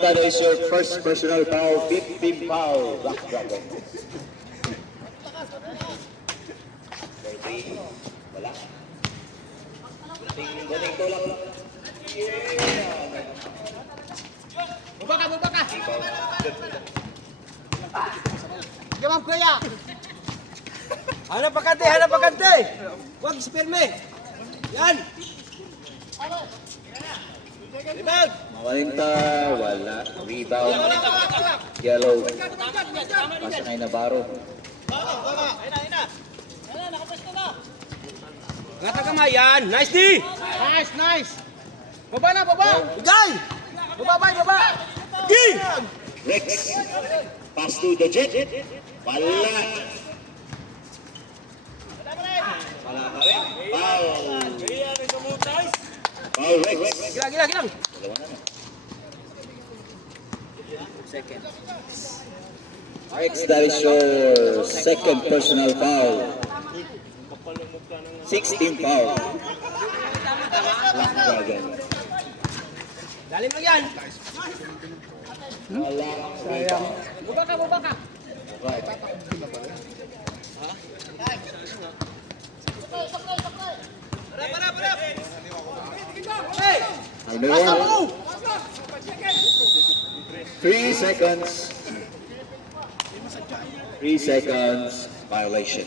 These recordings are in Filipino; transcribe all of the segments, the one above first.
That is your first personal foul, 15 foul, Black Dragon. 30, wala. Tingin tulak lang. Baba ka! Gamam kuya! Hanap pakante! Huwag spirme! Yan! Rebound! Mawalinta, wala. Rebound. Yellow. Pasa kay Navarro. Ngata kamay yan! Nice D! Nice! Baba! Igay! Baba! D! Rex. Pass to the jet. Wala. Wala ka rin. Foul. Foul, Rex. Gilang! Dalawa na. Second. Rex, that is your second personal foul. 16 foul. Black Dragon. Lalim lang yan! Wala. Sayang. Baba ka! Right. Para! Ano? 3 seconds. 3 seconds violation.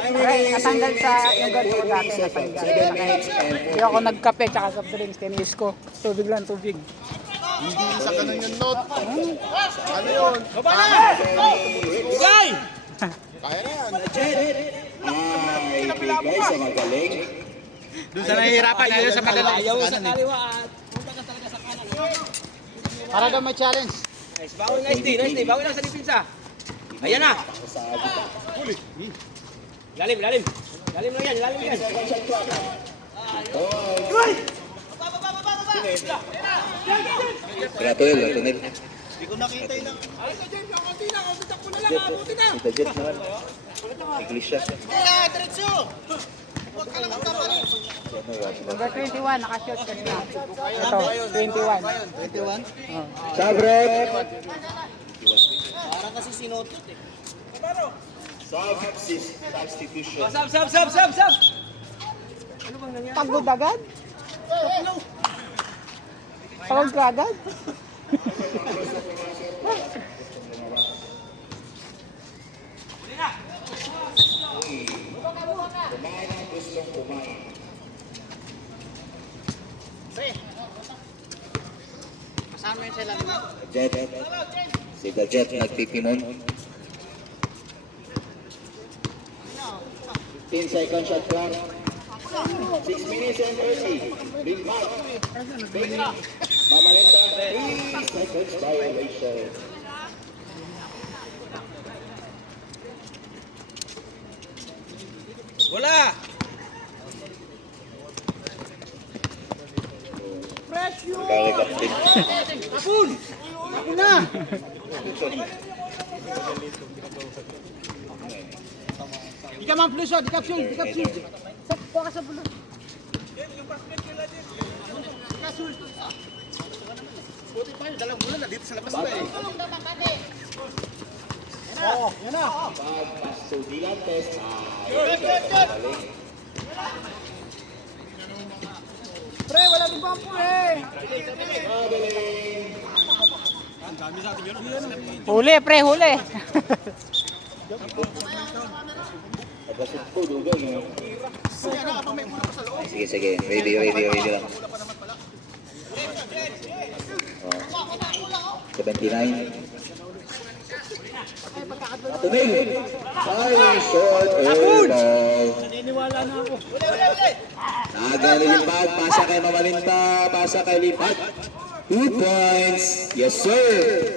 Ay, natanggal sa yung ganito ko dati, natanggal. 7 minutes and Hindi ako nagkape tsaka soft drinks, tinis ko. Tubig lang, tubig. Hindi sa ganun yung note. Ano yun? Baba na! Igay! Kaya na yan. ay bigay sa magaling. Doon sa nahihirapan, ayaw sa madali. Ayaw sa kaliwa at punta ka talaga sa kanan. Para daw may challenge. Nice, nice D. Bawi lang sa dipinsa. Ayan na. Lalim lang yan. Gratuel, Antonel. Hindi ko nakita yun. Ito jet naman. Iglesia. Number 21, nakashoot ka na. Ito, 21. Sabrot. Parang kasi sinutot eh. Substitution. Sab! Pagod agad? Pagod ka agad? Kasama yun sila naman. Jet. Si The Jet nagpipimon. 15 second shot clock. 6 minutes and 30. Big back. Mamalita. 3 seconds violation. Wala! Kaya kapit. Kapun! Kapun na! Di ka man plus, di capsule. Kuha ka sa bulo. Buti pa yun, dalang bulan na dito sa labas pa eh. Yan na! Pass to Dilantes. Pre, wala din bangko eh. Huli, pre, huli. Nagkasip ko, dugay. Sige. Ready lang. 79. Antonel. Ay, short air ball. Naniniwala na ako. Nagalilipad, pasa kay Mamalinta, pasa kay Lipad. 2 points. Yes, sir.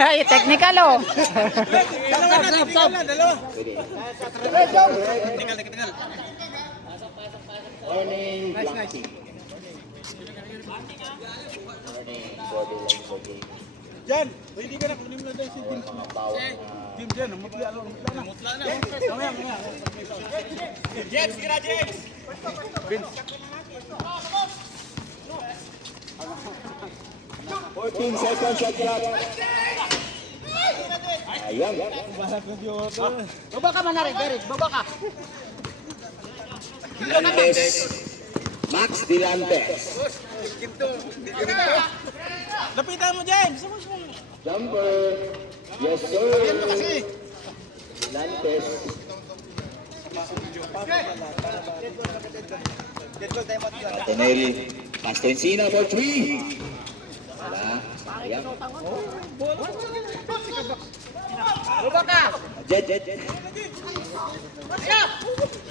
Ay, technical oh. Sab. Pwede. Tinggal. Morning, Black Team. Morning, body line body. Jan, hindi ka na kunin mo na dahil si James. Mga bawang James Jan, mutla na. Mamaya. James! Vince. 14 seconds shot clock. Ayan. Baba ka man na rin, Derek. Baba ka. Dilantes. Max Dilantes. Lapitan mo, James. Jumper. Yes, sir. Dilantes. Atenel. Pass to Encina for 3. Wala. Ayan. Baba ka. Jet.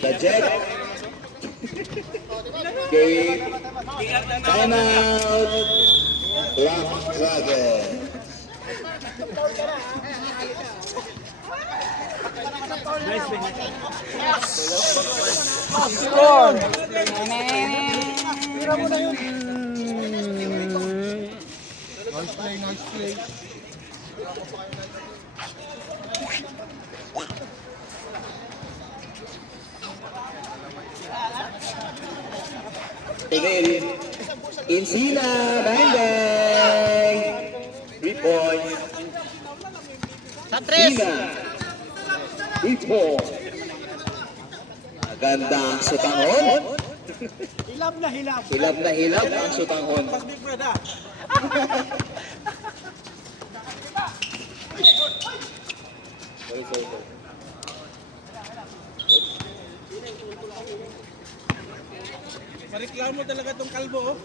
The Jet. Okay. Time out. Black Dragon. Score. Nice play, nice play. Tonel. Encina. Bang. 3 points. Sa 3. Encina. 3 points. Maganda ang sutanghon. Hilab na hilab. Hilab na hilab ang sutanghon. Big brother. Sorry. Mariklamo talaga tong kalbo, oh.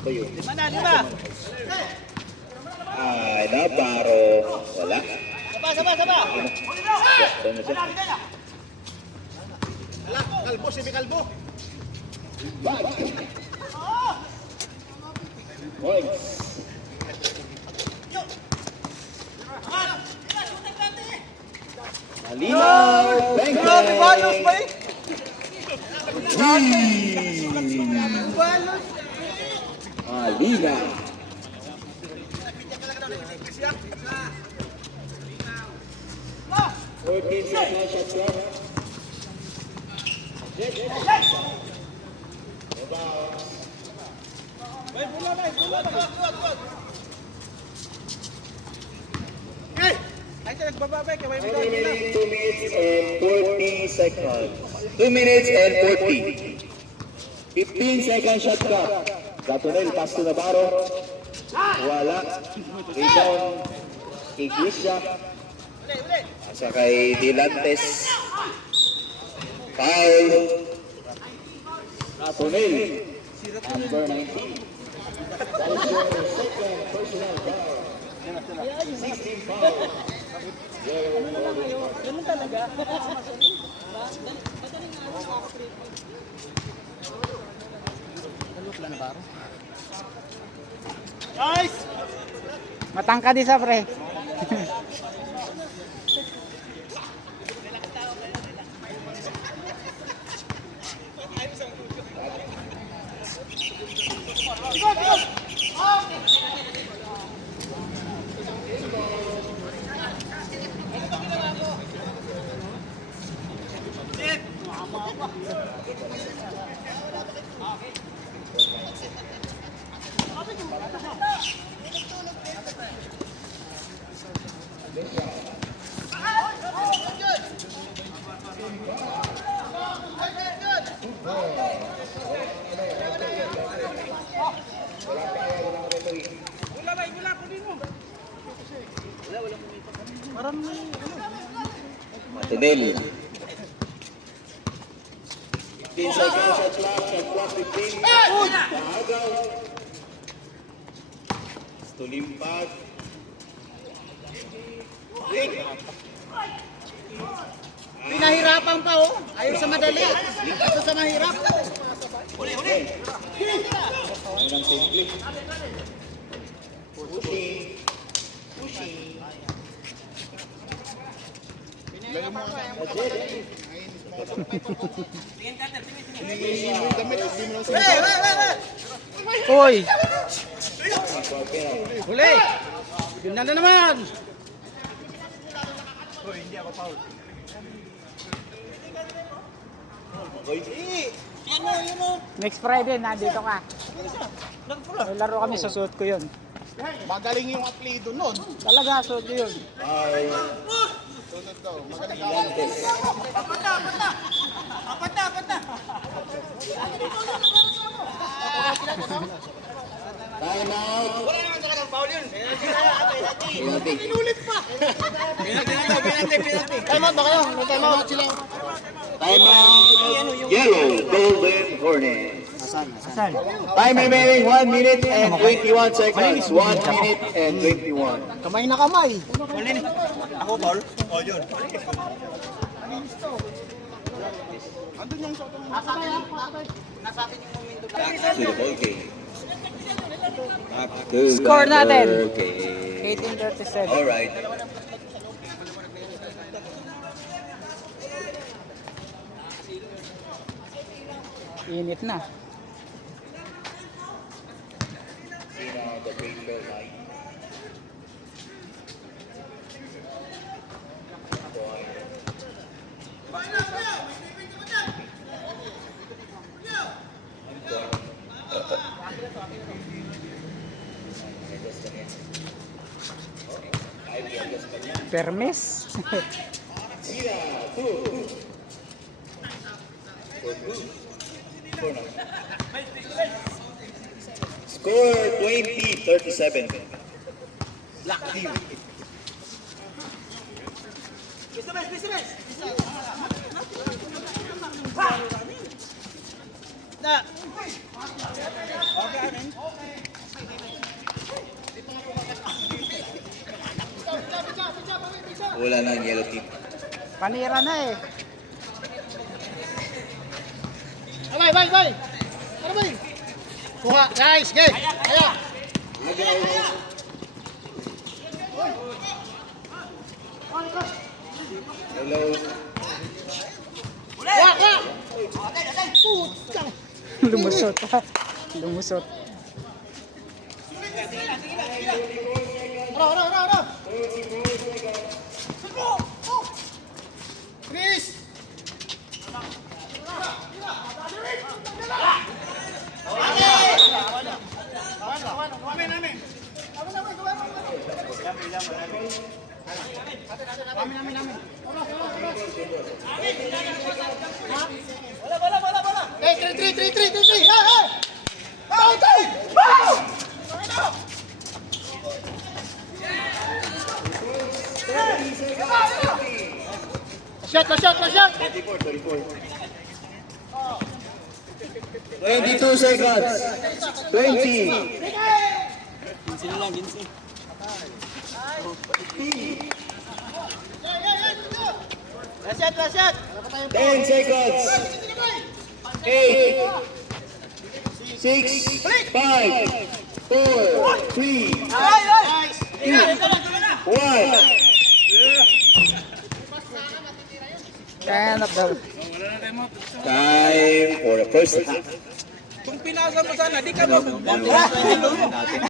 Ito yun. Mana, di ba? Ay, Navarro. Wala. Saba. Doon na siya. Kalbo, si Kalbo. Points. Malinaw. Bang, bang. Malinaw. Fourteen seconds shot clock. Ay, nagbababay. Kaya may Remaining 2 minutes and 40 seconds. 2 minutes and 40. 15 seconds shot clock. Gatunel, pass to Navarro. Wala. Rebound. Iglesia. Asa kay Dilantes. Foul. Gatunel. Number 19. That is your second personal foul. 16 foul. Ganun talaga. Nice! Matangka di sa pre. Matinil. 15 seconds shot clock. Shot clock 15. Paagaw. Tulimpag. Pinahirapan pa oh. Ayaw sa madali. Ito sa mahirap. Ayun ang simple. Pushing. Uy! Huli! Ganda na naman! Next Friday, nandito ka. May laro kami, susuot ko yun. Magaling yung apelido nun. Talaga, suot ko yun. Sunod daw. Magaling ako. Time out. Wala naman talagang foul yun. Penalty. Penalty. Time out ba kayo? May time out sila. Time out. Yellow Golden Hornets. Time remaining 1 minute and 21 seconds. 1 minute and 21. Kamay na kamay. Ako foul? O yun. Back to the ball game. Back to Score the natin. ball game. 18:37. All right. Init na. The free throw line. Permis. Score 20-37. Black team. Wala na ang yellow team. Panira na eh. Bay, bay, bay. Ano ba yun? Kuha. Nice. Game. Kaya. Hello. Kuha, kuha. Lumusot. Lumusot. Ano. Chris. Hey, 3. Hey. Bow. Shot. 22 seconds. 20. Last shot. 10 seconds. 8. 6. 5. 4. 3. 2. 1. Kaya daw. Time for the first half. Kung pinasa mo sana, di ka ba? Dalawa natin.